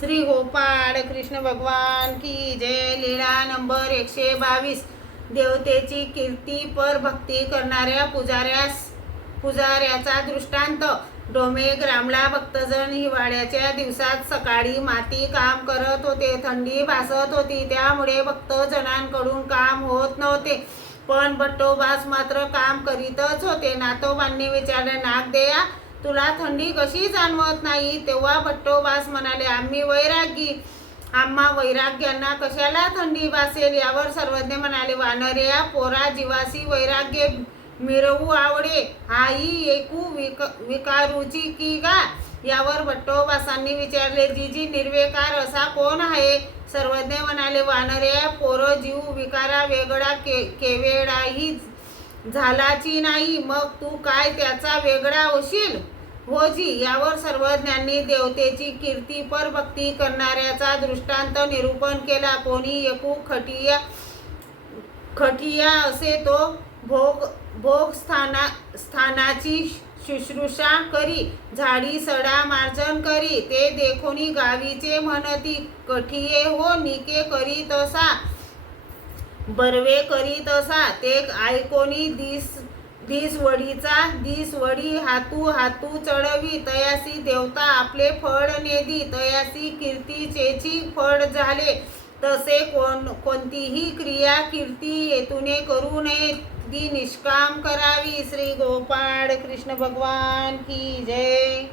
श्री गोपाळ कृष्ण भगवान की जय। लीळा नंबर 122। देवतेची कीर्ती पर भक्ती करणाऱ्या पुजाऱ्याचा दृष्टांत। डोमेग्रामला भक्तजन हिवाळ्याच्या दिवसात सकाळी माती काम करत होते। थंडी भासत होती, त्यामुळे भक्तजनांकडून काम होत नव्हते, पण बट्टोबास मात्र काम करीतच होते। नातोबांनी विचारले, नागदेया, तुला थंडी कशी जाणवत नाही? तेव्हा बट्टोबास म्हणाले, आम्ही वैरागी, आम्हा वैराग्यांना कशाला थंडी भासेल? यावर सर्वज्ञ म्हणाले, वानऱ्या पोरा, जीवासी वैराग्य मिरवू आवडे, हाही एकू विकारूची की गा? यावर बट्टोबासांनी विचारले, जीजी निर्विकार असा कोण आहे? सर्वज्ञ म्हणाले, वानऱ्या पोर, जीव विकारा वेगळा केवेळाही झालाची नाही, मग तू काय त्याचा वेगळा होशील? हो जी। यावर सर्वज्ञांनी देवतेची कीर्ती पर भक्ती करणाऱ्याचा दृष्टांत निरूपण केला। कोणी एकू खटिया असे तो भोग स्थानाची शुश्रूषा करी, झाडी सडा मार्जन करी, ते देखोनी गावीचे म्हणती, कठिये हो निके करी तसा, बर्वे करी तसा, ते ऐकोनी दिस वडी हातू चढवी, तयासी देवता आपले फळ नेदी, तयासी कीर्तीचेची फळ झाले। तसे कोणतीही क्रिया कीर्ती हेतूने करू नये, ती निष्काम करावी। श्री गोपाळ कृष्ण भगवान की जय।